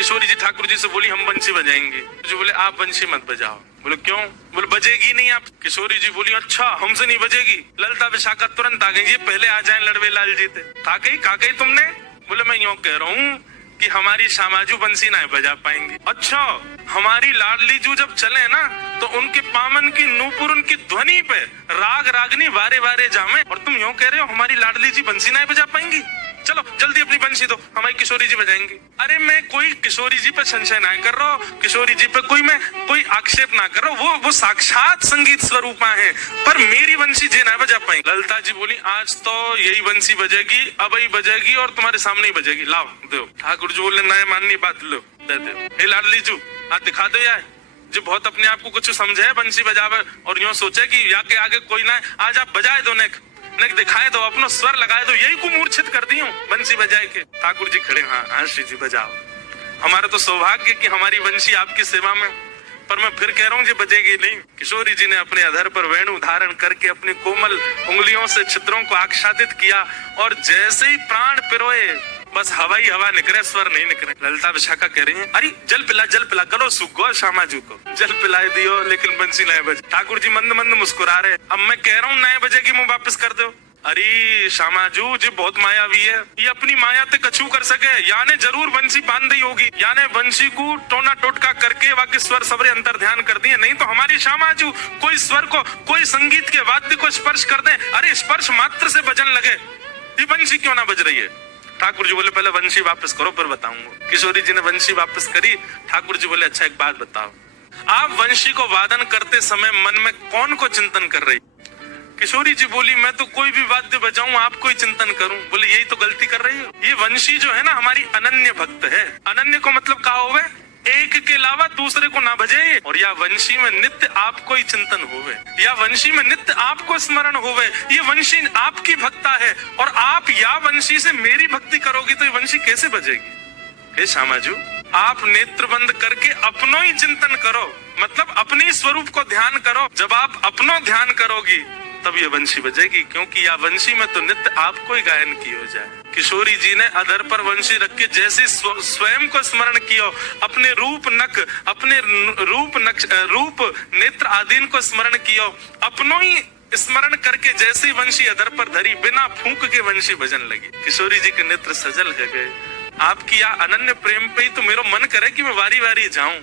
किशोरी जी ठाकुर जी से बोली हम बंसी बजाएंगे। जो बोले आप बंसी मत बजाओ। बोले क्यों? बोले बजेगी नहीं आप। किशोरी जी बोली अच्छा हमसे नहीं बजेगी। ललता विशाखा तुरंत आ गई, ये पहले आ जाए लड़वे लाल जी थे। खा गई तुमने? बोले मैं यूं कह रहा हूँ कि हमारी श्यामाजू बंसी ना बजा पाएंगे। अच्छा हमारी लाडली जू जब चले ना तो उनके पामन की नूपुर उनकी ध्वनि पे राग रागनी वारे वारे जामे, और तुम यूं कह रहे हो हमारी लाडली जी बंसी ना बजा पाएंगी। चलो जल्दी अपनी बंसी दो, हमारी किशोरी जी बजाएंगे। अरे मैं कोई किशोरी जी पे संशय ना कर रहा हूँ, किशोरी जी पे कोई आक्षेप ना कर रहा हूँ, वो साक्षात संगीत स्वरूपा है, पर मेरी बंसी जी ना बजा पाएंगे। ललता जी बोली आज तो यही बंसी बजेगी, अब ही बजेगी और तुम्हारे सामने ही बजेगी, लाओ दो। ठाकुर जी बोले नए माननी बात लो दे दो। लाडली जू आज दिखा दो यार, जो बहुत अपने आप को कुछ समझे बंसी बजावे और यूं सोचे कि या के आगे कोई ना है, आज आप बजाए दो, नेक दिखाए दो, अपना स्वर लगाए दो, यही को मूर्छित कर दी हूँ बंसी बजाए के। ठाकुर जी खड़े, हाँ श्री जी बजाओ, हमारा तो सौभाग्य कि हमारी बंसी आपकी सेवा में, पर मैं फिर कह रहा हूँ जी बजेगी नहीं। किशोरी जी ने अपने अधर पर वेणु धारण करके अपनी कोमल उंगलियों से छिद्रों को आच्छादित किया और जैसे ही प्राण पिरोए बस हवा ही हवा निकले, स्वर नहीं निकले। ललता विशाखा कह रही है अरे जल पिला गलो सुगो श्यामाजू को जल पिलाए दियो, लेकिन बंसी नए बजे। ठाकुर जी मंद मंद मुस्कुरा रहे, अब मैं कह रहा हूँ नए बजे की मुंह वापस कर दो। अरे श्यामाजू जी बहुत मायावी है, ये अपनी माया ते कछू कर सके, याने जरूर बंसी बांध दी होगी, याने बंसी को टोना टोटका करके बाकी स्वर सबरे अंतर ध्यान कर दिए, नहीं तो हमारी श्यामाजू कोई स्वर को कोई संगीत के वाद्य को स्पर्श कर दे, अरे स्पर्श मात्र से बजन लगे, ये बंसी क्यों ना बज रही है। ठाकुर जी बोले पहले वंशी वापस करो फिर बताऊंगा। किशोरी जी ने वंशी वापस करी। ठाकुर जी बोले अच्छा एक बात बताओ, आप वंशी को वादन करते समय मन में कौन को चिंतन कर रही? किशोरी जी बोली मैं तो कोई भी वाद्य बजाऊं आपको ही चिंतन करूं। बोले यही तो गलती कर रही हो, ये वंशी जो है ना हमारी अनन्य भक्त है। अनन्य को मतलब कहा होवे एक के अलावा दूसरे को ना भजे, और या वंशी में नित्य आपको ही चिंतन होवे, या वंशी में नित्य आपको स्मरण होवे, ये वंशी आपकी भक्ता है और आप या वंशी से मेरी भक्ति करोगी तो ये वंशी कैसे बजेगी। हे श्यामाजू आप नेत्र बंद करके अपनो ही चिंतन करो, मतलब अपने स्वरूप को ध्यान करो, जब आप अपनो ध्यान करोगी तब ये वंशी बजेगी, क्योंकि या वंशी में तो नित्य आपको ही गायन की हो जाए। किशोरी जी ने अधर पर वंशी रख के जैसे स्वयं को स्मरण किया, अपने रूप नक अपने रूप नेत्र आदि को स्मरण किया, अपनो ही स्मरण करके जैसे ही वंशी अधर पर धरी बिना फूंक के वंशी बजन लगी। किशोरी जी के नेत्र सजल है गए, आपकी या अनन्य प्रेम पे ही तो मेरा मन करे कि मैं वारी वारी जाऊं।